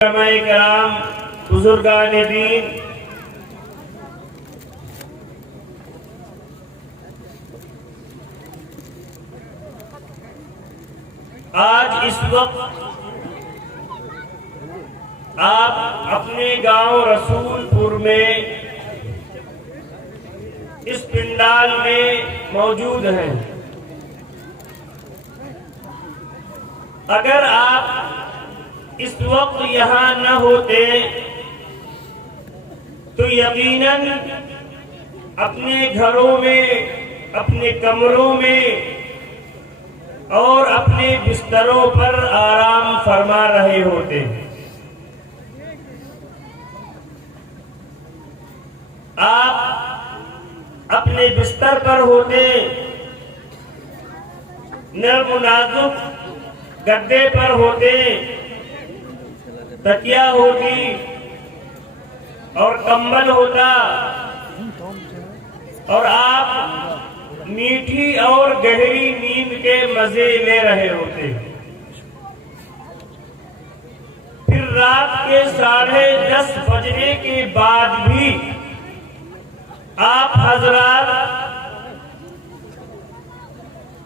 علماء کرام، بزرگان دین، آج اس وقت آپ اپنے گاؤں رسول پور میں اس پنڈال میں موجود ہیں۔ اگر آپ اس وقت یہاں نہ ہوتے تو یقیناً اپنے گھروں میں، اپنے کمروں میں اور اپنے بستروں پر آرام فرما رہے ہوتے۔ آپ اپنے بستر پر ہوتے، نرم و نازک گدے پر ہوتے، تکیہ ہوتی اور کمبل ہوتا، اور آپ میٹھی اور گہری نیند کے مزے لے رہے ہوتے۔ پھر رات کے 10:30 بجنے کے بعد بھی آپ حضرات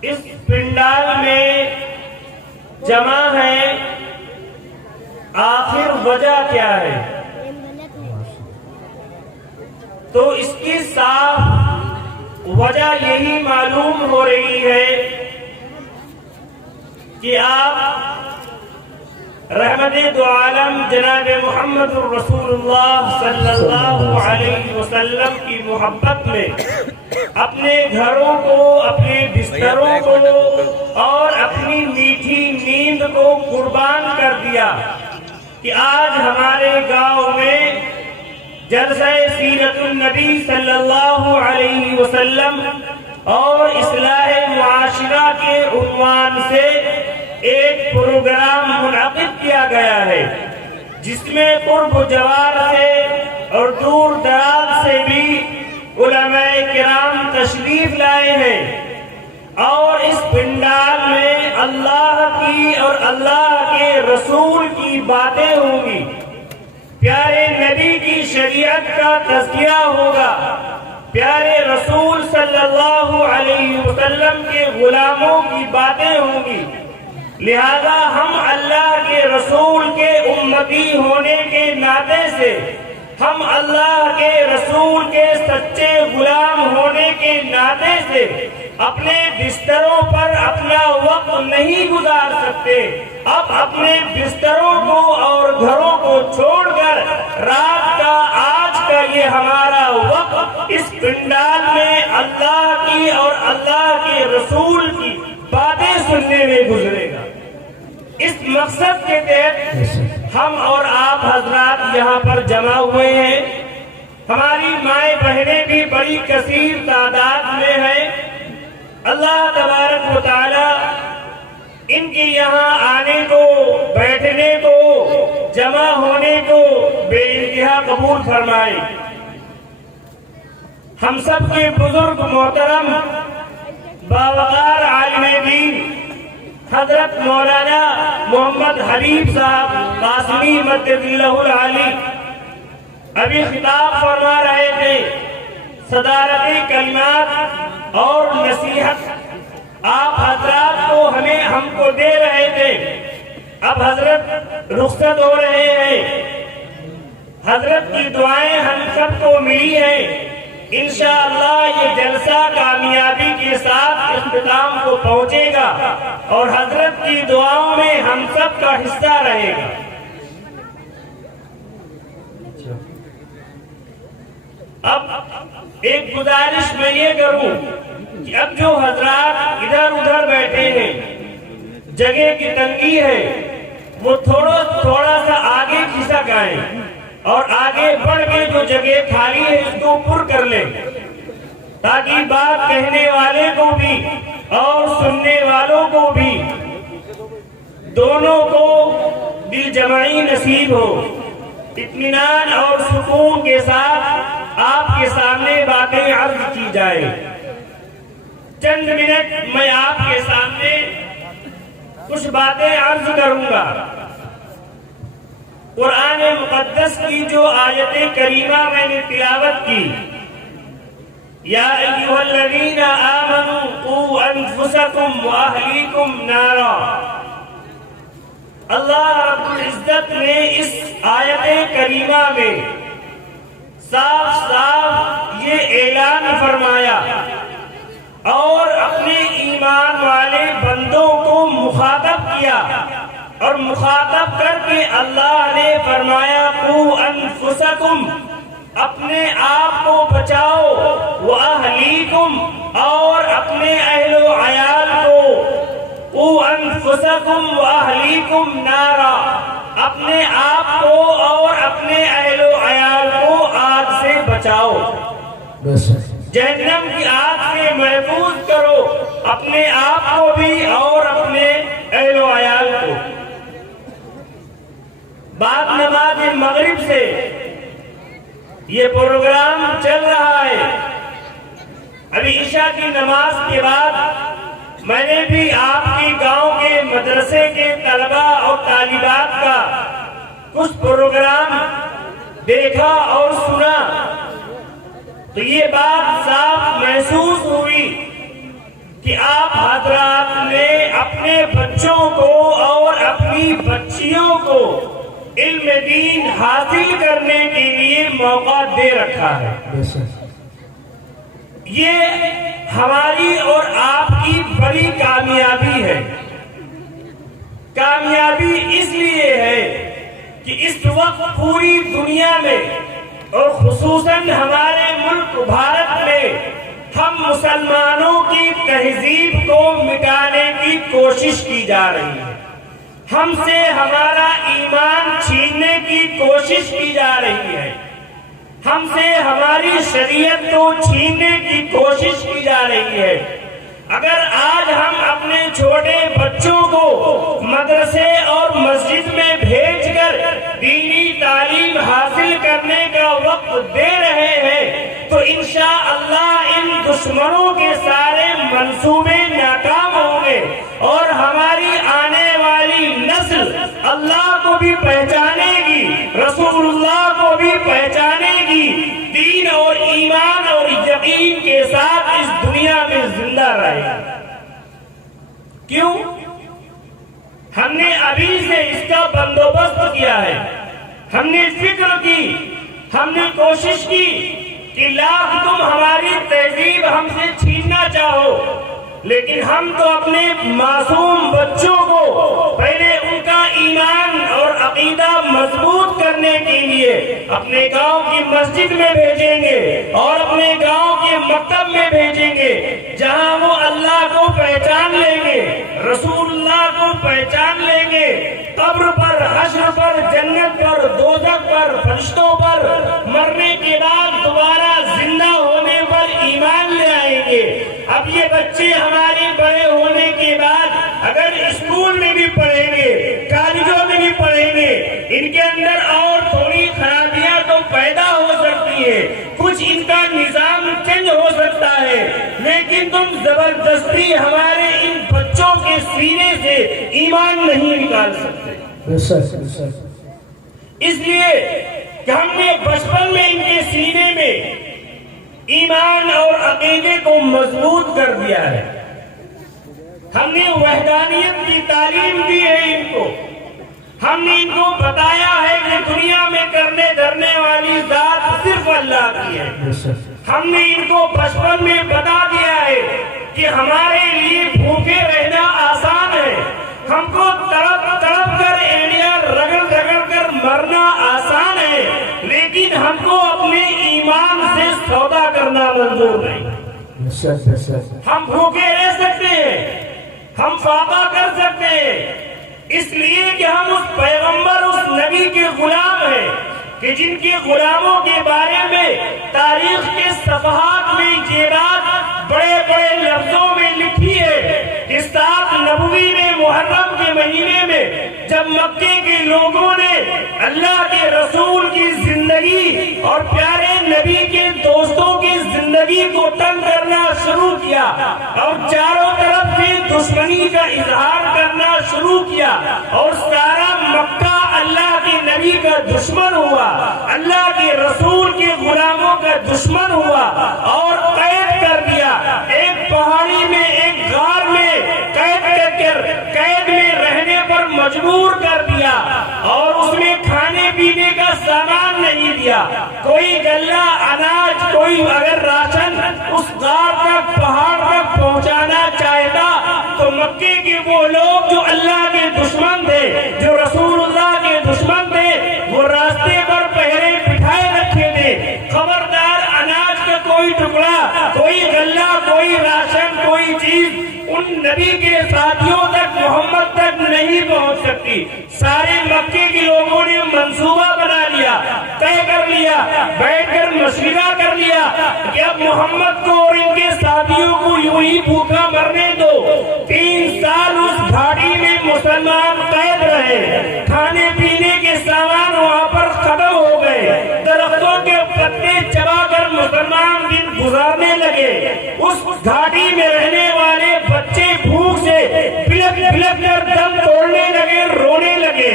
اس پنڈال میں جمع ہیں۔ آخر وجہ کیا ہے؟ تو اس کی صاف وجہ یہی معلوم ہو رہی ہے کہ آپ رحمت دو عالم جناب محمد الرسول اللہ صلی اللہ علیہ وسلم کی محبت میں اپنے گھروں کو، اپنے بستروں کو اور اپنی میٹھی نیند کو قربان کر دیا کہ آج ہمارے گاؤں میں جلسہ سیرت النبی صلی اللہ علیہ وسلم اور اصلاح معاشرہ کے عنوان سے ایک پروگرام منعقد کیا گیا ہے، جس میں قرب و جوار سے اور دور دراز سے بھی علماء کرام تشریف لائے ہیں، اور اس پنڈال میں اللہ کی اور اللہ کے رسول کی باتیں ہوں گی، پیارے نبی کی شریعت کا تذکیہ ہوگا، پیارے رسول صلی اللہ علیہ وسلم کے غلاموں کی باتیں ہوں گی۔ لہذا ہم اللہ کے رسول کے امتی ہونے کے ناطے سے، ہم اللہ کے رسول کے سچے غلام ہونے کے ناطے سے اپنے بستروں پر اپنا وقت نہیں گزار سکتے۔ اب اپنے بستروں کو اور گھروں کو چھوڑ کر رات کا، آج کا یہ ہمارا وقت اس پنڈال میں اللہ کی اور اللہ کے رسول کی باتیں سننے میں گزرے گا۔ اس مقصد کے تحت ہم اور آپ حضرات یہاں پر جمع ہوئے ہیں۔ ہماری مائیں بہنیں بھی بڑی کثیر تعداد میں ہیں۔ اللہ تبارک و تعالی ان کی یہاں آنے کو، بیٹھنے کو، جمع ہونے کو بے انتہا قبول فرمائے۔ ہم سب کے بزرگ محترم باوقار عالم دین حضرت مولانا محمد حبیب صاحب قاسمی مدد اللہ العالی ابھی خطاب فرما رہے تھے، صدارتی کلمات اور نصیحت آپ حضرات کو ہم کو دے رہے تھے۔ اب حضرت رخصت ہو رہے ہیں، حضرت کی دعائیں ہم سب کو ملی ہیں۔ انشاءاللہ یہ جلسہ کامیابی کے ساتھ اختتام کو پہنچے گا اور حضرت کی دعاؤں میں ہم سب کا حصہ رہے گا۔ اب ایک گزارش میں یہ کروں کہ اب جو حضرات ادھر ادھر بیٹھے ہیں، جگہ کی تنگی ہے، وہ تھوڑا سا آگے کھسک آئیں اور آگے بڑھ کے جو جگہ خالی ہے اس کو پر کر لیں، تاکہ بات کہنے والے کو بھی اور سننے والوں کو بھی دونوں کو دل جمعی نصیب ہو۔ اطمینان اور سکون کے ساتھ آپ کے سامنے باتیں عرض کی جائیں۔ چند منٹ میں آپ کے سامنے کچھ باتیں عرض کروں گا۔ قرآن مقدس کی جو آیت کریمہ میں نے تلاوت کی، یا ایھا الذین آمنوا قوا انفسکم واہلیکم نارا، اللہ رب العزت نے اس آیت کریمہ میں صاف صاف یہ اعلان فرمایا اور اپنے ایمان والے بندوں کو مخاطب کیا، اور مخاطب کر کے اللہ نے فرمایا قوا انفسکم، اپنے آپ کو بچاؤ، وَأَهْلِيكُمْ، اور اپنے اہل و عیال کو، قوا انفسکم وَأَهْلِيكُمْ نارا، اپنے آپ کو اور اپنے اہل و عیال کو آگ سے بچاؤ، جہنم کی آگ سے محفوظ کرو اپنے آپ کو بھی اور اپنے اہل و عیال کو۔ بعد نماز مغرب سے یہ پروگرام چل رہا ہے۔ ابھی عشاء کی نماز کے بعد میں نے بھی آپ کی گاؤں کے مدرسے کے طلباء اور طالبات کا کچھ پروگرام دیکھا اور سنا، تو یہ بات صاف محسوس ہوئی کہ آپ حضرات نے اپنے بچوں کو اور اپنی بچیوں کو علم دین حاصل کرنے کے لیے موقع دے رکھا ہے۔ یہ ہماری اور آپ کی بڑی کامیابی ہے۔ کامیابی اس لیے ہے کہ اس وقت پوری دنیا میں اور خصوصاً ہمارے ملک بھارت میں ہم مسلمانوں کی تہذیب کو مٹانے کی کوشش کی جا رہی ہے، ہم سے ہمارا ایمان چھیننے کی کوشش کی جا رہی ہے، ہم سے ہماری شریعت کو چھیننے کی کوشش کی جا رہی ہے۔ اگر آج ہم اپنے چھوٹے بچوں کو مدرسے اور مسجد میں بھیج کر دینی تعلیم حاصل کرنے کا وقت دے رہے ہیں تو انشاءاللہ ان دشمنوں کے سارے منصوبے ناکام ہوں گے، اور ہماری آنے والی نسل اللہ کو بھی پہچانے گی، رسول اللہ کو بھی پہچانے گی، دین اور ایمان اور یقین کے ساتھ اس دنیا میں زندہ رہے گی۔ کیوں؟ ہم نے ابھی سے اس کا بندوبست کیا ہے، ہم نے فکر کی، ہم نے کوشش کی کہ لاکھ تم ہماری تہذیب ہم سے چھیننا چاہو، لیکن ہم تو اپنے معصوم بچوں کو پہلے ان کا ایمان اور عقیدہ مضبوط کرنے کے لیے اپنے گاؤں کی مسجد میں بھیجیں گے اور اپنے گاؤں کے مکتب میں بھیجیں گے، جہاں وہ اللہ کو پہچان لیں گے، رسول اللہ کو پہچان لیں گے، قبر پر، حشر پر، جنت پر، دوزخ پر، فرشتوں پر، مرنے کے بعد دوبارہ زندہ ہونے پر ایمان لے آئیں گے۔ اب یہ بچے ہمارے بڑے ہونے کے بعد اگر اسکول میں بھی پڑھیں گے، کالجوں میں بھی پڑھیں گے، ان کے اندر اور تھوڑی خرابیاں تو پیدا ہو سکتی ہے، کچھ ان کا نظام چینج ہو سکتا ہے، لیکن تم زبردستی ہمارے ان بچوں کے سینے سے ایمان نہیں نکال سکتے۔ اس لیے کہ ہم نے بچپن میں ان کے سینے میں ایمان اور عقیدے کو مضبوط کر دیا ہے، ہم نے وحدانیت کی تعلیم دی ہے ان کو، ہم نے ان کو بتایا ہے کہ دنیا میں کرنے دھرنے والی ذات صرف اللہ کی ہے، ہم نے ان کو بچپن میں بتا دیا ہے کہ ہمارے لیے بھوکے رہنا آسان ہے، ہم کو تڑپ تڑپ کر اینڈیاں رگڑ رگڑ کر مرنا آسان ہے، لیکن ہم کو اپنے ایمان سے سودا کرنا منظور نہیں۔ ہم بھوکے رہ سکتے ہیں، ہم فاقہ کر سکتے ہیں، اس لیے کہ ہم اس پیغمبر، اس نبی کے غلام ہیں کہ جن کے غلاموں کے بارے میں تاریخ کے صفحات میں یہ بات بڑے بڑے لفظوں میں لکھی ہے کہ 7 نبوی میں محرم کے مہینے میں جب مکے کے لوگوں نے اللہ کے رسول کی زندگی اور پیارے نبی کے دوستوں کی زندگی کو تنگ کرنا شروع کیا اور چاروں طرف سے دشمنی کا اظہار کرنا شروع کیا اور سارا مکہ اللہ کے نبی کا دشمن ہوا، اللہ کے رسول کے غلاموں کا دشمن ہوا اور قید کر دیا، ایک پہاڑی میں ایک غار میں قید میں رہنے پر مجبور کر دیا اور اس میں کھانے پینے کا سامان نہیں دیا، کوئی غلہ اناج کوئی اگر راشن اس غار تک پہاڑ تک پہنچانا چاہتا تو مکے کے وہ لوگ جو اللہ کے دشمن تھے، جو رسول اللہ کے دشمن تھے، وہ راستے پر پہرے بٹھائے رکھے تھے، خبردار اناج کا کوئی ٹکڑا کوئی غلہ کوئی راشن کوئی چیز ان نبی کے ساتھیوں تک محمد تک نہیں پہنچ سکتی۔ سارے مکے کے لوگوں نے منصوبہ بنا لیا، طے کر لیا، بیٹھ کر مشورہ کر لیا کہ اب محمد کو اور ان کے ساتھیوں کو یوں ہی بھوکا مرنے دو۔ 3 سال اس گھاٹی میں مسلمان قید رہے، کھانے پینے کے سامان وہاں پر ختم ہو گئے، درختوں کے پتے چبا کر مسلمان دن گزارنے لگے، اس گھاٹی میں رہنے والے بچے بھوک سے بلک بلک کر دم توڑنے لگے، رونے لگے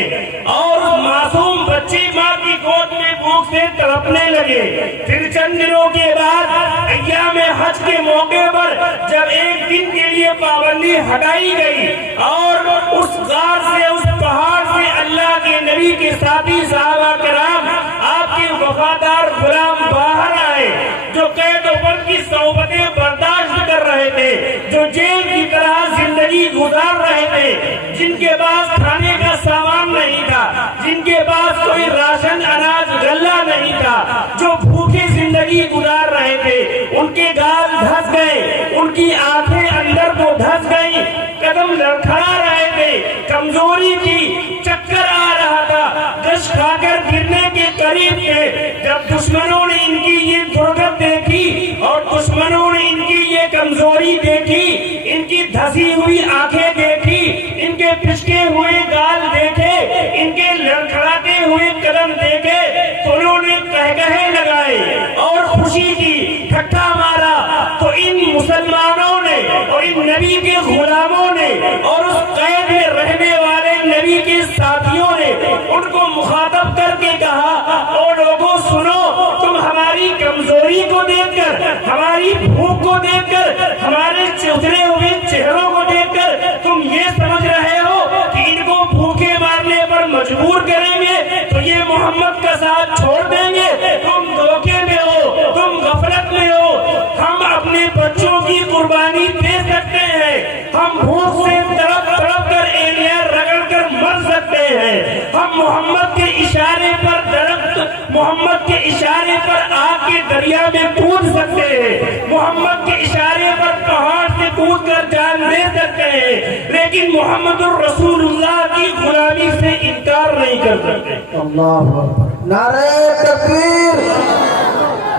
اور معصوم بچے ماں کی گود میں بھوک سے تڑپنے لگے۔ پھر چند دنوں کے بعد ایام حج کے موقع پر جب ایک دن کے لیے پابندی ہٹائی گئی اور اس غار سے اس پہاڑ سے اللہ کے نبی کے ساتھی صحابہ کرام آپ کے وفادار غلام باہر آئے، جو قید و بند کی صحبتیں برداشت کر رہے تھے، جو جیل کی طرح زندگی گزار رہے تھے، جن کے پاس کھانے کا سامان نہیں تھا، جن کے پاس کوئی راشن اناج غلہ نہیں تھا، جو بھوکے زندگی گزار رہے تھے، ان کے گال دھس گئے، ان کی آنکھیں اندر کو دھس گئی، قدم لڑکھڑا رہے تھے، کمزوری تھی، چکر آ رہا تھا، گش کھا کر گرنے کے قریب تھے۔ جب دشمنوں نے ان کی یہ غربت دیکھی اور دشمنوں نے ان کی یہ کمزوری دیکھی، ان کی دھسی ہوئی آنکھیں دیکھی، ان کے پچکے ہوئے گال دیکھے، ان کے لڑکھڑاتے ہوئے قدم دیکھے تو انہوں نے قہقہے لگائے اور خوشی کی، ٹھٹھا مارا۔ تو ان مسلمانوں نے اور ان نبی کے غلاموں نے اور اس قید میں رہنے والے نبی کے ساتھیوں نے ان کو مخاطب کر کے کہا، او لوگوں سنو، تم ہماری کمزوری کو دیکھ کر، ہماری بھوک کو دیکھ کر، ہمارے چہرے ہوئے چہروں کو دیکھ کر تم یہ سمجھ رہے ہو کہ ان کو بھوکے مارنے پر مجبور کریں گے تو یہ محمد کا ساتھ چھوڑ دیں گے؟ تم دھوکے میں ہو، تم غفلت میں ہو۔ ہم اپنے بچوں کی قربانی دے سکتے ہیں، ہم بھوک سے تڑپ تڑپ کر ایڑیاں رگڑ کر مر سکتے ہیں، ہم محمد کے اشارے پر درخت، محمد کے اشارے پر آگ کے دریا میں کود سکتے ہیں، محمد کے اشارے پر پہاڑ سے کود کر جان دے سکتے ہیں، لیکن محمد الرسول اللہ کی غلامی سے انکار نہیں کر سکتے۔ اللہ اکبر، نعرہ تکبیر،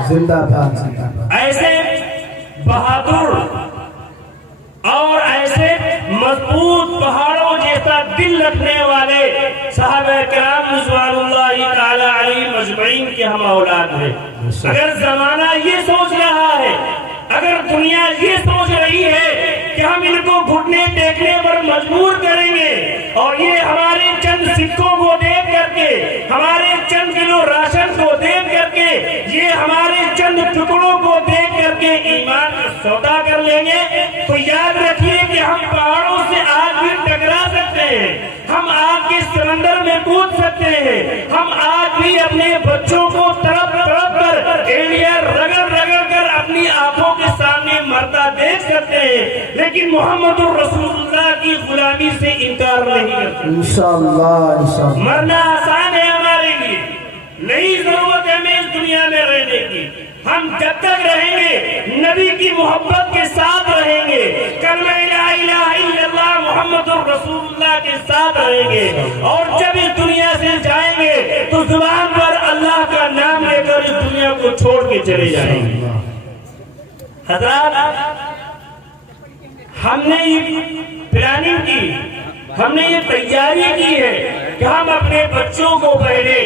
زندہ باد زندہ باد۔ ایسے بہادر اور ایسے مضبوط پہاڑوں جیسا دل رکھنے والے صحابہ کرام رضوان اللہ تعالی علیہم اجمعین کے ہم اولاد ہیں۔ اگر زمانہ یہ سوچ رہا ہے، اگر دنیا یہ سوچ رہی ہے کہ ہم ان کو گھٹنے ٹیکنے پر مجبور کریں گے اور یہ ہمارے چند سکوں کو دیکھ کر کے، ہمارے چند کلو راشن کو دیکھ کر کے، یہ ہمارے چند ٹکڑوں کو دیکھ کر کے ایمان کا سودا کر لیں گے، تو یاد رکھیے کہ ہم پہاڑوں سے آج بھی ٹکرا سکتے ہیں، ہم آگ کے سمندر میں کود سکتے ہیں، ہم آج بھی اپنے بچوں کو تڑپ تڑپ کر ایڑیاں رگڑ رگڑ کر اپنی آنکھوں کے سامنے مرتا دیکھ سکتے ہیں، لیکن محمد الرسول اللہ کی غلامی سے انکار نہیں کرتے۔ انشاءاللہ مرنا آسان ہے ہمارے لیے، نہیں ضرورت ہے ہمیں اس دنیا میں رہنے کی، ہم جب تک رہیں گے نبی کی محبت کے ساتھ رہیں گے، کلمہ لا الہ الا اللہ محمد الرسول اللہ کے ساتھ رہیں گے، اور جب اس دنیا سے جائیں گے تو زبان پر اللہ کا نام لے کر اس دنیا کو چھوڑ کے چلے جائیں گے۔ حضرات، ہم نے یہ پلاننگ کی، ہم نے یہ تیاری کی ہے کہ ہم اپنے بچوں کو پہلے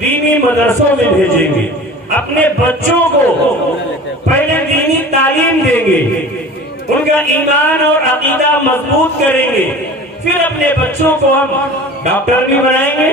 دینی مدرسوں میں بھیجیں گے، اپنے بچوں کو پہلے دینی تعلیم دیں گے، ان کا ایمان اور عقیدہ مضبوط کریں گے، پھر اپنے بچوں کو ہم ڈاکٹر بھی بنائیں گے،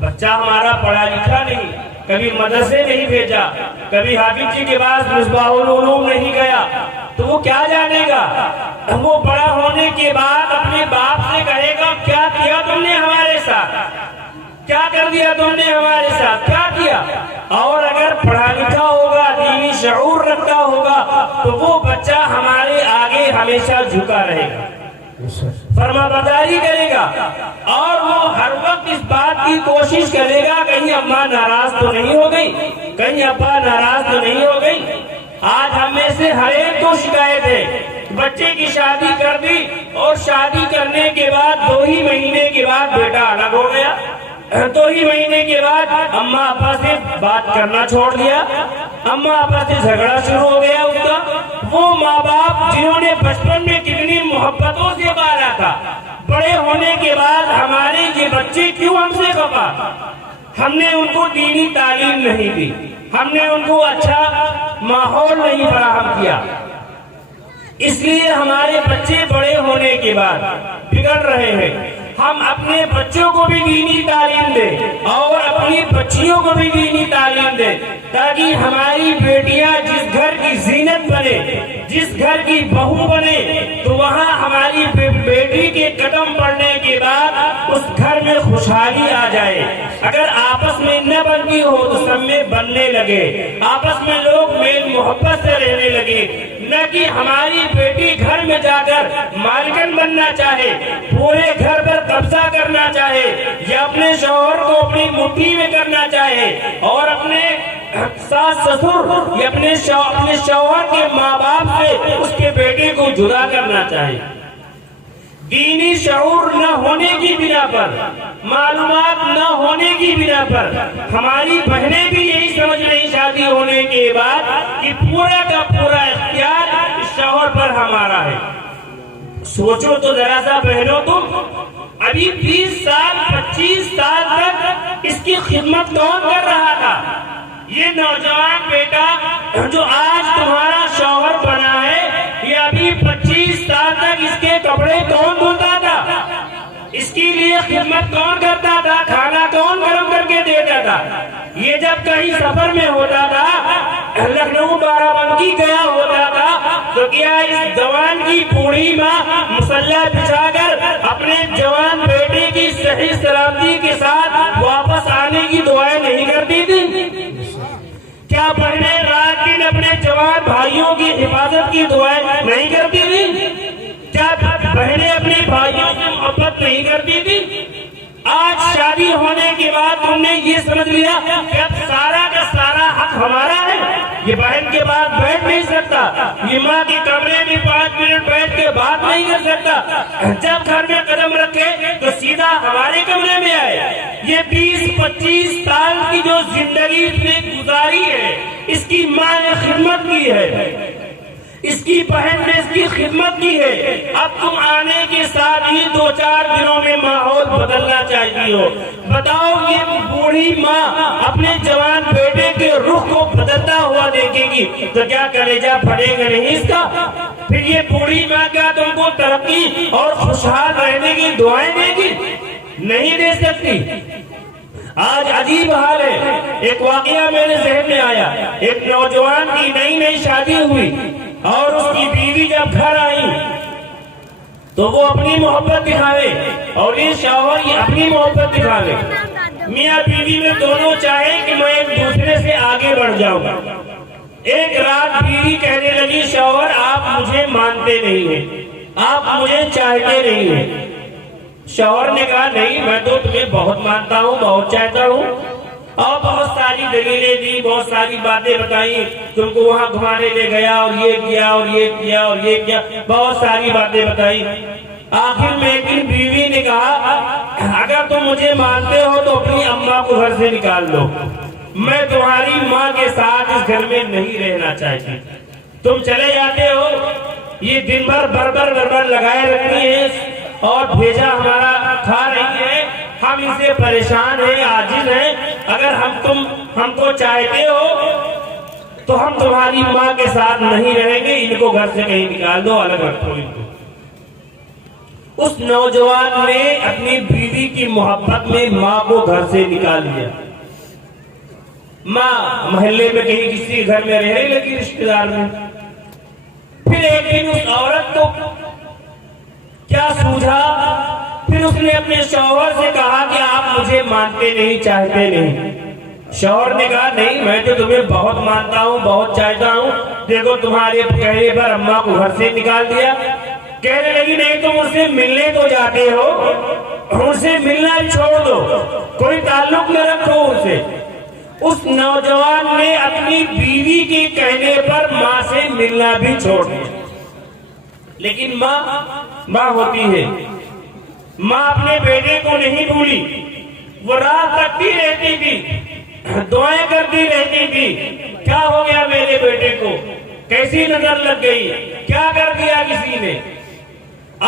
بچہ ہمارا پڑھا لکھا نہیں، کبھی مدرسے نہیں بھیجا، کبھی حافظ جی کے پاس مصباح العلوم نہیں گیا، تو وہ کیا جانے گا؟ وہ بڑا ہونے کے بعد اپنے باپ سے کہے گا کیا کیا تم نے ہمارے ساتھ، کیا کر دیا تم نے ہمارے ساتھ، کیا کیا؟ اور اگر پڑھا لکھا ہوگا، دینی شعور رکھتا ہوگا، تو وہ بچہ ہمارے آگے ہمیشہ جھکا رہے گا، فرما برداری کرے گا، اور وہ ہر وقت اس بات کی کوشش کرے گا کہیں اماں ناراض تو نہیں ہو گئی، کہیں ابا ناراض تو نہیں ہو گئی۔ آج ہم میں سے ہر ایک کو شکایت ہے، بچے کی شادی کر دی اور شادی کرنے کے بعد 2 ہی مہینے کے بعد بیٹا الگ ہو گیا، 2 ہی مہینے کے بعد اماں ابا سے بات کرنا چھوڑ دیا، اماں ابا سے جھگڑا شروع ہو گیا اس کا۔ وہ ماں باپ جنہوں نے بچپن میں کتنی محبتوں سے پالا تھا، بڑے ہونے کے بعد ہمارے یہ بچے کیوں ہم سے خفا؟ ہم نے ان کو دینی تعلیم نہیں دی، ہم نے ان کو اچھا ماحول نہیں فراہم کیا، اس لیے ہمارے بچے بڑے ہونے کے بعد بگڑ رہے ہیں۔ ہم اپنے بچوں کو بھی دینی تعلیم دیں اور اپنی بچیوں کو بھی دینی تعلیم دیں، تاکہ ہماری بیٹیاں جس گھر کی زینت بنے، جس گھر کی بہو بنے، تو وہاں ہماری بیٹی کے قدم پڑنے کے بعد اس گھر میں خوشحالی آ جائے۔ اگر آپس میں نہ بنتی ہو تو سب میں بننے لگے، آپس میں لوگ میل محبت سے رہنے لگے، نہ کہ ہماری بیٹی گھر میں جا کر مالکن بننا چاہے، پورے گھر پر قبضہ کرنا چاہے، یا اپنے شوہر کو اپنی مٹھی میں کرنا چاہے، اور اپنے ساس سسر یا اپنے شوہر کے ماں باپ سے اس کے بیٹے کو جدا کرنا چاہے۔ دینی شعور نہ ہونے کی بنا پر، معلومات نہ ہونے کی بنا پر ہماری بہنیں بھی یہی سمجھ رہی شادی ہونے کے بعد کہ پورا کا پورا اختیار اس شوہر پر ہمارا ہے۔ سوچو تو ذرا سا بہنوں، تم ابھی 20 سال 25 سال تک اس کی خدمت کون کر رہا تھا؟ یہ نوجوان بیٹا جو آج تمہارا شوہر بنا ہے، یہ ابھی 25 سال تک اس کے کپڑے کون دھوتا تھا؟ اس کے لیے خدمت کون کرتا تھا؟ کھانا کون گرم کر کے دیتا تھا؟ یہ جب کہیں سفر میں ہوتا تھا، لکھنؤ بارہ بنکی گیا ہوتا تھا، تو کیا اس جوان کی بوڑھی ماں مسلح بچھا کر اپنے جوان بیٹے کی صحیح سلامتی کے ساتھ واپس آنے کی دعائیں نہیں کرتی تھی؟ کیا بہنیں رات دن اپنے جوان بھائیوں کی حفاظت کی دعائیں نہیں کرتی تھی؟ کیا بہنیں اپنے بھائیوں سے محبت نہیں کرتی تھی؟ آج شادی ہونے کے بعد تم نے یہ سمجھ لیا کہ اب سارا کا سارا حق ہمارا ہے، یہ بہن کے بعد بیٹھ نہیں سکتا، یہ ماں کے کمرے میں 5 منٹ بیٹھ کے بات نہیں کر سکتا، جب گھر میں قدم رکھے تو سیدھا ہمارے کمرے میں آئے۔ یہ 20-25 سال کی جو زندگی اس نے گزاری ہے، اس کی ماں نے خدمت کی ہے، اس کی بہن نے اس کی خدمت کی ہے، اب تم آنے کے ساتھ ہی 2-4 دنوں میں ماحول بدلنا چاہتی ہو۔ بتاؤ، یہ بوڑھی ماں اپنے جوان بیٹے کے رخ کو بدلتا ہوا دیکھے گی تو کیا کلیجہ پھٹے گا نہیں اس کا؟ پھر یہ بوڑھی ماں کیا تم کو ترقی اور خوشحال رہنے کی دعائیں دے گی؟ نہیں دے سکتی۔ آج عجیب حال ہے۔ ایک واقعہ میرے ذہن میں آیا، ایک نوجوان کی نئی شادی ہوئی اور اس کی بیوی جب گھر آئی تو وہ اپنی محبت دکھاوے اور یہ شوہر اپنی محبت دکھاوے۔ میاں بیوی میں دونوں چاہیں کہ میں ایک دوسرے سے آگے بڑھ جاؤں۔ ایک رات بیوی کہنے لگی، شوہر آپ مجھے مانتے نہیں ہیں، آپ مجھے چاہتے نہیں ہیں۔ شوہر نے کہا، نہیں، میں تو تمہیں بہت مانتا ہوں، بہت چاہتا ہوں، اور بہت ساری دلیلیں دی، بہت ساری باتیں بتائی، تم کو وہاں گھمانے لے گیا اور یہ کیا اور یہ کیا اور یہ کیا، بہت ساری باتیں بتائی۔ آخر میں ایک دن بیوی نے کہا، اگر تم مجھے مانتے ہو تو اپنی اماں کو گھر سے نکال دو، میں تمہاری ماں کے ساتھ اس گھر میں نہیں رہنا چاہتی، تم چلے جاتے ہو، یہ دن بھر بربر لگائے رکھتی ہے اور بھیجا ہمارا کھا رہی ہے، ہم ان سے پریشان ہیں، عاجز ہیں، اگر ہم کو چاہتے ہو تو ہم تمہاری ماں کے ساتھ نہیں رہیں گے، ان کو گھر سے کہیں نکال دو، الگ رکھو ان کو۔ اس نوجوان نے اپنی بیوی کی محبت میں ماں کو گھر سے نکال دیا. ماں محلے میں کہیں کسی گھر میں رہنے لگی رشتہ دار میں. پھر ایک دن اس عورت کو کیا سوجھا, پھر اس نے اپنے شوہر سے کہا کہ آپ مجھے مانتے نہیں, چاہتے نہیں. شوہر نے کہا نہیں, میں تو تمہیں بہت مانتا ہوں, بہت چاہتا ہوں, دیکھو تمہارے کہنے پر اماں کو گھر سے نکال دیا. کہنے لگی نہیں, تم اس سے ملنے تو جاتے ہو, ان سے ملنا چھوڑ دو, کوئی تعلق نہ رکھو ان سے. اس نوجوان نے اپنی بیوی کے کہنے پر ماں سے ملنا بھی چھوڑ دیا. لیکن ماں ہوتی ہے, ماں اپنے بیٹے کو نہیں بھولی. وہ رات تکتی رہتی تھی, دعائیں کرتی رہتی تھی, کیا ہو گیا میرے بیٹے کو, کیسی نظر لگ گئی, کیا کر دیا کسی نے.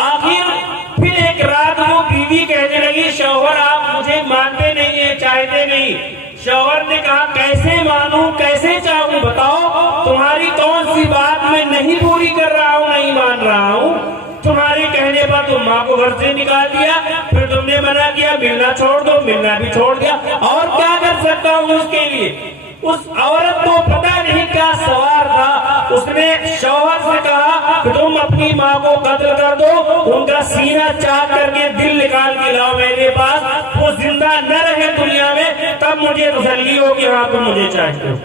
آخر پھر ایک رات وہ بیوی کہنے لگی شوہر آپ مجھے مانتے نہیں ہیں, چاہتے نہیں. شوہر نے کہا کیسے مانوں, کیسے چاہوں, بتاؤ تمہاری کون سی بات میں نہیں پوری کر رہا ہوں, نہیں مان رہا ہوں. تمہارے کہنے پر تم ماں کو گھر سے نکال دیا, پھر تم نے منع کیا ملنا چھوڑ دو, ملنا بھی چھوڑ دیا, اور کیا کر سکتا ہوں اس کے لیے. اس عورت کو پتہ نہیں کیا سوار تھا. اس نے شوہر سے کہا کہ تم اپنی ماں کو قتل کر دو, ان کا سینہ چاک کر کے دل نکال کے لاؤ میرے پاس, وہ زندہ نہ رہے دنیا میں, تب مجھے تسلی ہو کہ ہاں تم مجھے چاہتے ہو.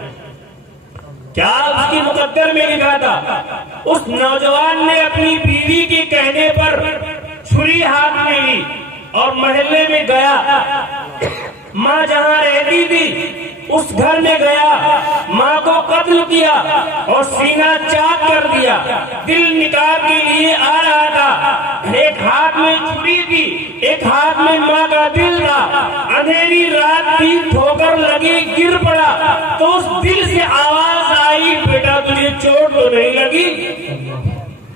کیا اس کی مقدر میں لکھا تھا. اس نوجوان نے اپنی بیوی کے کہنے پر چھری ہاتھ میں لی اور محلے میں گیا. ماں جہاں رہتی تھی اس گھر میں گیا, ماں کو قتل کیا اور سینہ چاک کر دیا. دل نکال کے لیے آ رہا تھا, ایک ہاتھ میں چھری تھی, ایک ہاتھ میں ماں کا دل تھا. اندھیری رات تھی, ٹھوکر لگی, گر پڑا, تو اس دل سے آواز آئی بیٹا تجھے چوٹ تو نہیں لگی.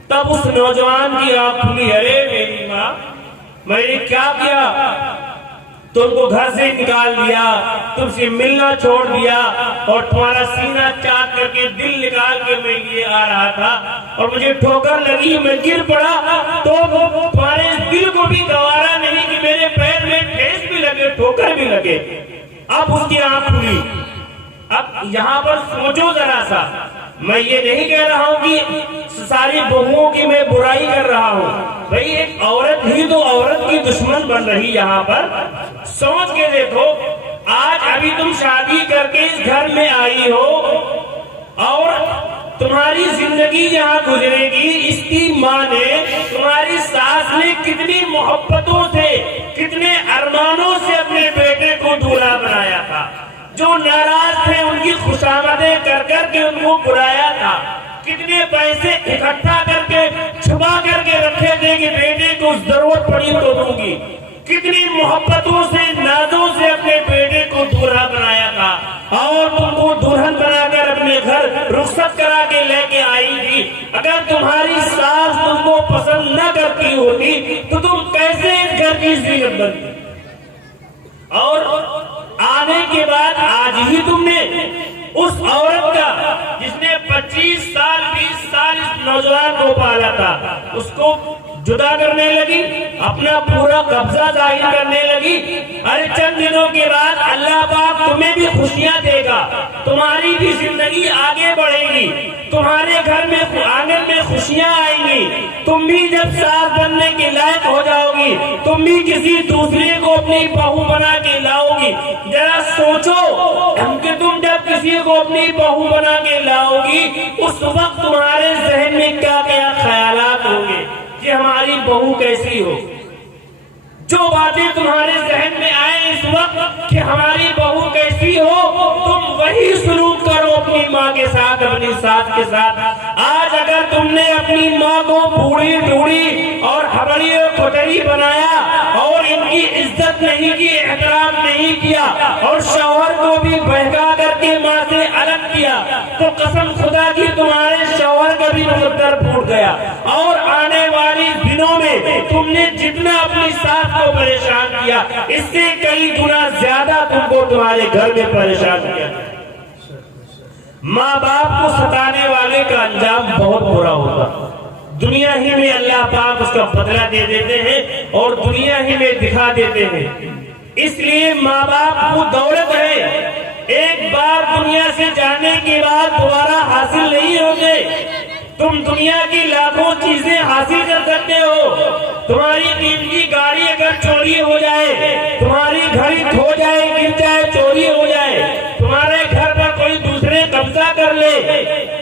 تب اس نوجوان کی آنکھ کھلی, ارے میری ماں, میں نے کیا کیا, تم کو گھر سے نکال دیا, تم سے ملنا چھوڑ دیا, اور تمہارا سینہ چاک کر کے دل نکال کے میں یہ آ رہا تھا, اور مجھے ٹھوکر لگی, میں گر پڑا, تو تمہارے دل کو بھی گوارا نہیں کہ میرے پیر میں ٹھیس بھی لگے, ٹھوکر بھی لگے. اب اس کی آنکھ کھلی. اب یہاں پر سوچو ذرا سا, میں یہ نہیں کہہ رہا ہوں کہ ساری بہوؤں کی میں برائی کر رہا ہوں, بھئی ایک عورت ہی تو عورت کی دشمن بن رہی. یہاں پر سوچ کے دیکھو, آج ابھی تم شادی کر کے اس گھر میں آئی ہو, اور تمہاری زندگی یہاں گزرے گی. اس کی ماں نے, تمہاری ساس نے کتنی محبتوں سے, کتنے ارمانوں سے اپنے بیٹے کو دولہا بنایا تھا. جو ناراض تھے ان کی خوشامدیں کر کر کے ان کو بلایا تھا. کتنے پیسے اکٹھا کر کے چھپا کر کے رکھے تھے کہ بیٹے کو ضرورت پڑی تو دوں گی. کتنی محبتوں سے, نازوں سے اپنے بیٹے کو دولہا بنایا تھا, اور تم کو دلہن بنا کر اپنے گھر رخصت کرا کے لے کے آئی تھی. اگر تمہاری ساس تم کو پسند نہ کرتی ہوتی تو تم کیسے اس گھر کی زینت بنتی. اور آنے کے بعد آج ہی تم نے اس عورت کا جس نے 25 سال 20 سال اس نوجوان کو پالا تھا, اس کو جدا کرنے لگی, اپنا پورا قبضہ ظاہر کرنے لگی. ارے چند دنوں کے بعد اللہ پاک تمہیں بھی خوشیاں دے گا, تمہاری بھی زندگی آگے بڑھے گی, تمہارے گھر میں آنگن میں خوشیاں آئیں گی. تم بھی جب ساس بننے کے لائق ہو جاؤ گی, تم بھی کسی دوسرے کو اپنی بہو بنا کے لاؤ گی. ذرا سوچو کہ تم جب کسی کو اپنی بہو بنا کے لاؤ گی, اس وقت تمہارے ذہن میں کیا کیا خیالات ہوں گے کہ ہماری بہو کیسی ہو. جو باتیں تمہارے ذہن میں آئیں اس وقت کہ ہماری بہو کیسی ہو, تم وہی سلوک کرو اپنی ماں کے ساتھ, اپنی ساس کے ساتھ. آج اگر تم نے اپنی ماں کو بوڑھی ڈوڑی اور ہبڑی اور کھٹری بنایا, اور ان کی عزت نہیں کی, احترام نہیں کیا, اور شوہر کو بھی بہکا کر کے ماں سے الگ کیا, تو قسم خدا کی تمہارے شوہر کا بھی مقدر پھوٹ گیا. اور آنے والی دنوں میں تم نے جتنا اپنی ساس کو پریشان کیا, اس سے کئی گنا زیادہ تم کو تمہارے گھر میں پریشان کیا. ماں باپ کو ستانے والے کا انجام بہت برا ہوتا. دنیا ہی میں اللہ پاک اس کا بدلہ دے دیتے ہیں, اور دنیا ہی میں دکھا دیتے ہیں۔ اس لیے ماں باپ وہ دولت ہے، ایک بار دنیا سے جانے کے بعد دوبارہ حاصل نہیں ہوگے۔ تم دنیا کی لاکھوں چیزیں حاصل کر سکتے ہو، تمہاری قیمتی گاڑی اگر چوری ہو جائے، تمہاری گھڑی کھو جائے، گر جائے، چوری ہو جائے، تمہارے گھر پر کوئی دوسرے قبضہ کر لے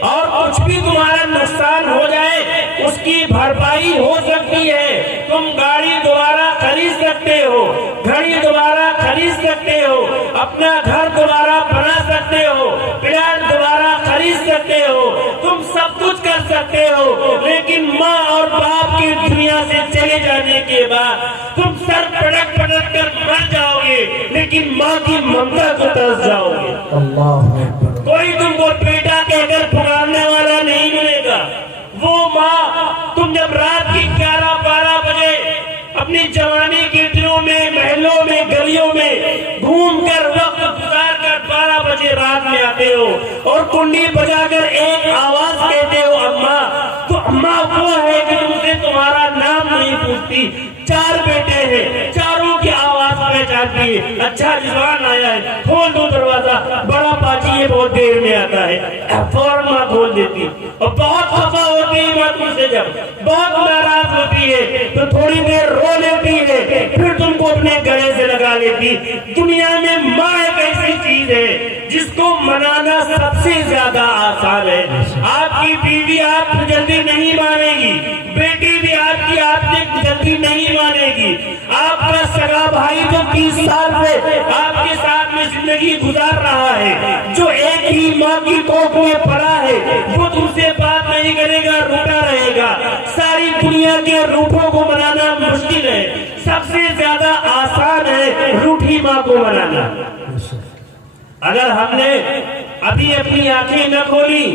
اور کچھ بھی تمہارا نقصان ہو جائے، اس کی بھرپائی ہو سکتی ہے۔ تم گاڑی دوبارہ خرید سکتے ہو، گھڑی دوبارہ خرید سکتے ہو، اپنا گھر دوبارہ بنا سکتے ہو، پلاٹ دوبارہ خرید سکتے ہو، تم سب کچھ کر سکتے ہو، لیکن ماں اور باپ کی دنیا سے چلے جانے کے بعد تم سر پٹک پٹک کر مر جاؤ گے، لیکن ماں کی ممتا کو ترس جاؤ گے۔ اللہ اکبر۔ کوئی تم کو بیٹا کہہ کر پکارنے والا نہیں ملے گا۔ وہ ماں تم جب رات کی 11-12 بجے اپنی جوانی کے دنوں میں محلوں میں گلیوں میں گھوم کر وقت گزار کر 12 بجے رات میں آتے ہو اور کنڈی بجا کر ایک آواز کہتے ہو اماں، تو اماں وہ ہے کہ تم سے تمہارا نام نہیں پوچھتی۔ 4 بیٹے ہیں، چاروں کی آواز پہچانتی ہے۔ اچھا رضوان آیا ہے، کھول دو دروازہ، بڑا باجی یہ بہت دیر میں آتا ہے، فوراً ماں کھول دیتی اور بہت خفا ہوتی ہے ماں تم سے، جب بہت ناراض ہوتی ہے تو تھوڑی دیر رو لیتی ہے، پھر تم کو اپنے گلے سے لگا لیتی۔ دنیا میں ماں ایک ایسی چیز ہے جس کو منانا سب سے زیادہ آسان ہے۔ آپ کی بیوی آپ کو جلدی نہیں مانے گی، بیٹی بھی آپ کی آپ سے جلدی نہیں مانے گی۔ آپ کا سگا بھائی جو 30 سال سے آپ کے ساتھ میں زندگی گزار رہا ہے، جو ایک ہی ماں کی کوکھ میں پڑا ہے، وہ تم سے بات نہیں کرے گا، روٹا رہے گا۔ ساری دنیا کے روٹوں کو منانا مشکل ہے، سب سے زیادہ آسان ہے روٹھی ماں کو منانا۔ اگر ہم نے ابھی اپنی آنکھیں نہ کھولی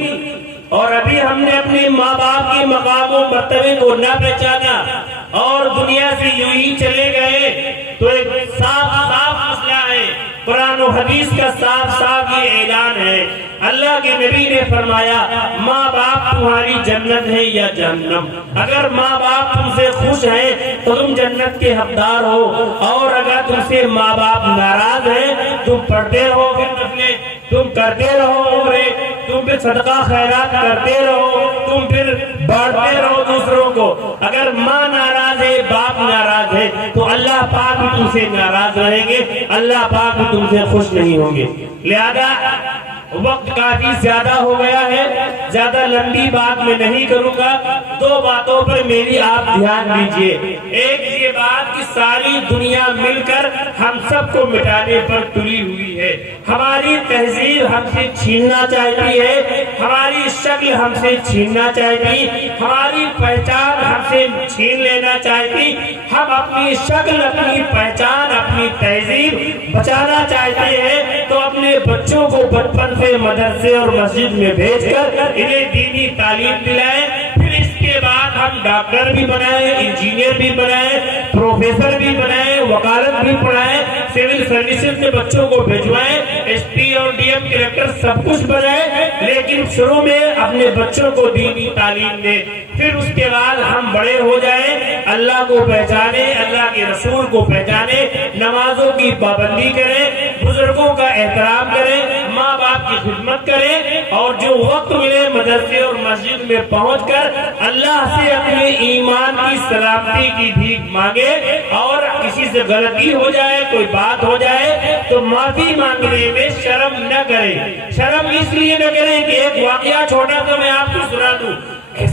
اور ابھی ہم نے اپنے ماں باپ کے مقام و مرتبے کو نہ پہچانا اور دنیا سے یوں ہی چلے گئے تو ایک صاف مسئلہ ہے۔ قرآن و حدیث کا صاف یہ اعلان ہے۔ اللہ کے نبی نے فرمایا ماں باپ تمہاری جنت ہے یا جہنم۔ اگر ماں باپ تم سے خوش ہیں تو تم جنت کے حقدار ہو، اور اگر تم سے ماں باپ ناراض ہیں تم پڑھتے رہو، تم کرتے رہو عمرے، تم پھر صدقہ خیرات کرتے رہو، تم پھر بانٹتے رہو دوسروں کو۔ اگر ماں ناراض ہے، باپ ناراض ہے تو اللہ پاک بھی تم سے ناراض رہیں گے، اللہ پاک بھی تم سے خوش نہیں ہوں گے۔ لہذا وقت کافی زیادہ ہو گیا ہے، زیادہ لمبی بات میں نہیں کروں گا۔ 2 باتوں پر میری آپ دھیان دیجئے۔ ایک یہ بات کہ ساری دنیا مل کر ہم سب کو مٹانے پر تلی ہوئی ہے۔ ہماری تہذیب ہم سے چھیننا چاہتی ہے، ہماری شکل ہم سے چھیننا چاہتی، ہماری پہچان ہم سے چھین لینا چاہتی۔ ہم اپنی شکل، اپنی پہچان، اپنی تہذیب بچانا چاہتے ہیں تو اپنے بچوں کو بچپن سے مدرسے اور مسجد میں بھیج کر انہیں دینی تعلیم دلائیں، پھر اس کے بعد ہم ڈاکٹر بھی بنائیں، انجینئر بھی بنائیں، پروفیسر بھی بنائیں، وکالت بھی پڑھائیں، سول سروسز میں بچوں کو بھیجوائیں، ایس پی اور ڈی ایم کلیکٹر سب کچھ بنائیں، لیکن شروع میں اپنے بچوں کو دینی تعلیم دیں۔ پھر اس کے بعد ہم بڑے ہو جائیں، اللہ کو پہچانے، اللہ کے رسول کو پہچانے، نمازوں کی پابندی کریں، بزرگوں کا احترام کریں، ماں باپ کی خدمت کریں، اور جو وقت ملے مدرسے اور مسجد میں پہنچ کر اللہ سے اپنے ایمان کی سلامتی کی بھیک مانگے، اور کسی سے غلطی ہو جائے، کوئی بات ہو جائے تو معافی مانگنے میں شرم نہ کریں۔ شرم اس لیے نہ کریں کہ ایک واقعہ چھوٹا تو میں آپ کو سنا دوں۔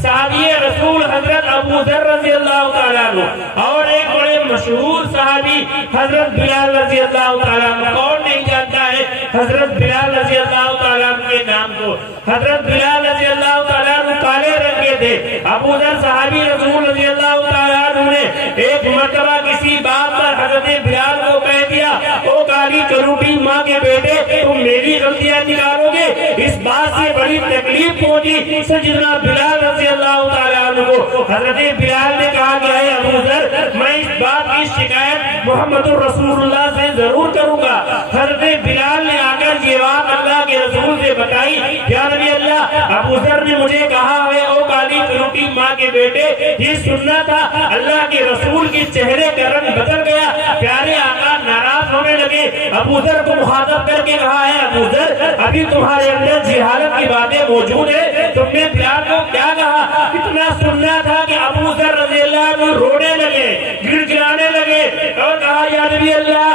صحابی رسول حضرت ابو ذر رضی اللہ تعالیٰ عنہ اور ایک بڑے مشہور صحابی حضرت بلال رضی اللہ تعالیٰ عنہ، کون نہیں جانتا ہے حضرت بلال رضی اللہ تعالیٰ عنہ کے نام کو؟ حضرت بلال رضی اللہ تعالیٰ عنہ کالے رنگ کے تھے۔ ابو ذر صحابی رسول رضی اللہ تعالیٰ عنہ نے ایک مرتبہ کسی بات پر حضرت بلال کو کہہ دیا، او کالی کروٹی ماں کے بیٹے، تم میری غلطیاں نکالو گے؟ اس بات سے بڑی تکلیف پہنچی سیدنا بلال رضی اللہ تعالیٰ عنہ کو۔ حضرت بلال نے کہا کہ اے ابو ذر، میں اس بات کی شکایت محمد الرسول اللہ سے ضرور کروں گا۔ حضرت بلال نے آ کر یہ بات اللہ کے رسول سے بتائی، یا نبی اللہ، ابو ذر نے مجھے کہا ہے او کالی کروٹی ماں کے بیٹے یہ سننا تھا. اللہ کے رسول کے چہرے کا رنگ بدل گیا. پیارے آقا ناراض ہونے لگے. ابو ذر کو مخاطب کر کے کہا ہے ابو ذر ابھی تمہارے اندر جہالت کی باتیں موجود ہے. تم نے بلال کو کیا کہا؟ اتنا سننا تھا کہ ابو ذر رضی اللہ عنہ رونے لگے, گر گرانے لگے اور کہا یا نبی اللہ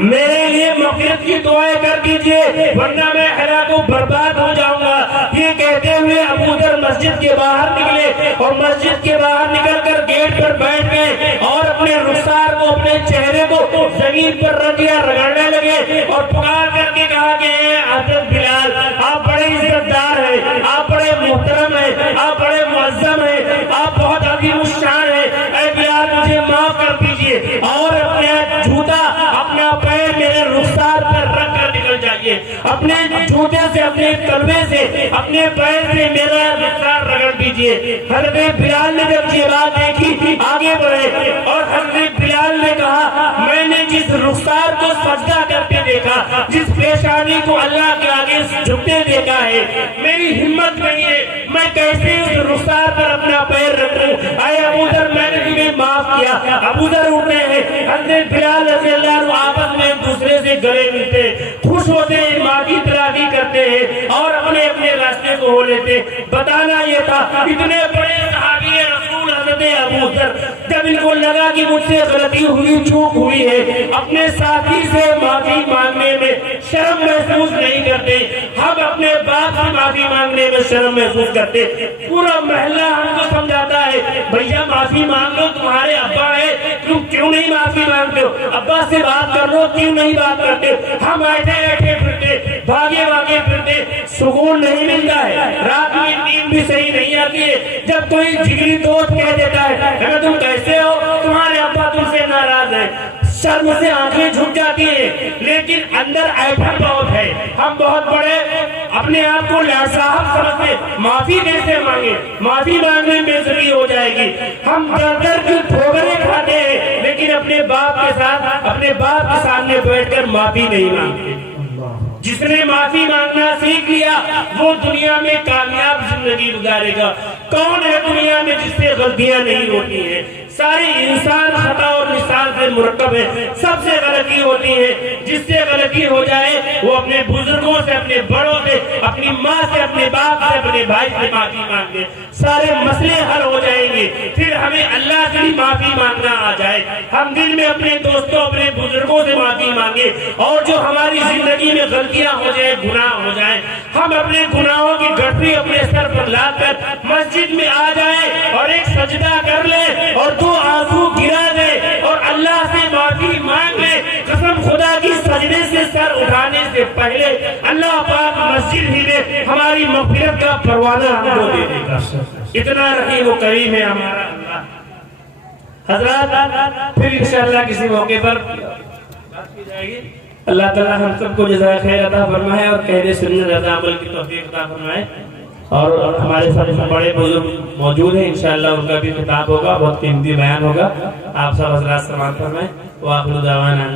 میرے لیے مغفرت کی دعائیں کر دیجئے ورنہ میں حرا کو برباد ہو جاؤں گا. یہ کہتے ہوئے ابو ذر مسجد کے باہر نکلے اور مسجد کے باہر نکل کر گیٹ پر بیٹھ گئے اور اپنے رخسار کو اپنے چہرے کو زمین پر رگڑنے لگے اور پکار کر کے کہا کہ اے حضرت بلال آپ بڑے عزت دار ہیں, آپ بڑے محترم ہیں, آپ بڑے معظم ہیں, آپ بہت عظیم الشان ہیں. اے بلال مجھے معاف کر دیجئے اور اپنے جوتا اپنا پیر میرے رخسار پر رکھ کر نکل جائیے. اپنے جوتے سے اپنے تلوے سے اپنے پیر سے میرا رخسار رگڑ دیجئے. حضرت بلال نے جب یہ بات دیکھی آگے بڑھے اور حضرت بلال نے کہا میں نے جس رخسار کو سجدہ کرتے دیکھا, جس پیشانی کو اللہ کے آگے جھکتے دیکھا ہے, میری ہمت نہیں ہے میں کیسے اس رخسار پر اپنا پیر رکھوں. اے ابو ذر میں نے تمہیں معاف کیا. ابو ذر اٹھتے ہیں, حضرت بلال رضی اللہ عنہ آپس میں ایک دوسرے سے گلے ملتے, خوش ہوتے ہیں, معافی تلافی کرتے ہیں اور اپنے اپنے راستے کو ہو لیتے. بتانا یہ تھا اتنے بڑے صحابی رسول حضرت ابو ذر جب ان کو لگا کہ مجھ سے غلطی ہوئی, چوک ہوئی ہے, اپنے ساتھی سے معافی مانگنے میں شرم محسوس نہیں کرتے. ہم اپنے باپ سے معافی مانگنے میں شرم محسوس کرتے. پورا محلہ ہم کو سمجھاتا ہے بھیا معافی مانگ لو, تمہارے ابا ہے, تم کیوں نہیں معافی مانگتے ہو, ابا سے بات کر لو, کیوں نہیں بات کرتے. ہم ایٹھے ایٹھے پھرتے, بھاگے بھاگے پھرتے, سکون نہیں ملتا ہے, رات میں نیند بھی صحیح نہیں آتی ہے. جب کوئی جگری دوست کہہ دیتا ہے تم کیسے ہو, تمہارے ابا تم سے ناراض ہے, شرم سے آنکھیں جھک جاتی ہیں, لیکن اندر ایٹھا بہت ہے. ہم بہت بڑے اپنے آپ کو لا صاحب سمجھتے, معافی کیسے مانگے, معافی مانگنے میں بےعزتی ہو جائے گی. ہم در در کے ٹھوکریں کھاتے ہیں لیکن اپنے باپ کے ساتھ اپنے باپ کے سامنے بیٹھ کر معافی نہیں مانگتے. جس نے معافی مانگنا سیکھ لیا وہ دنیا میں کامیاب زندگی گزارے گا. کون ہے دنیا میں جس سے غلطیاں نہیں ہوتی ہیں؟ سارے انسان خطا اور مثال سے مرکب ہے, سب سے غلطی ہوتی ہے. جس سے غلطی ہو جائے وہ اپنے بزرگوں سے, اپنے بڑوں سے, اپنی ماں سے, اپنے باپ سے, اپنے بھائی سے معافی مانگے, سارے مسئلے حل ہو جائیں گے. پھر ہمیں اللہ سے بھی معافی مانگنا آ جائے. ہم دل میں اپنے دوستوں, اپنے بزرگوں سے معافی مانگے اور جو ہماری زندگی میں غلطیاں ہو جائیں, گناہ ہو جائیں, ہم اپنے گناہوں کی گٹھری اپنے سر پر لا کر مسجد میں آ جائیں اور ایک سجدہ کر لیں اور دو آنسو گرا دیں اور اللہ سے معافی مانگ لیں. قسم خدا کی سجدے سے سر اٹھانے سے پہلے اللہ پاک مسجد ہی میں ہماری مغفرت کا پروانہ ہم کو دے دے گا. اتنا رحیم و کریم ہے ہمارا اللہ. حضرات پھر انشاءاللہ کسی موقع پر بات کی جائے گی. اللہ تعالی ہم سب کو جزائے خیر عطا فرمائے اور کہنے سننے رضا عمل کی توفیق عطا فرمائے. اور ہمارے ساتھ بڑے بزرگ موجود ہیں, انشاءاللہ ان کا بھی خطاب ہوگا, بہت قیمتی بیان ہوگا. آپ سب حضرات سماعت فرمائیں. وآخر دعوانا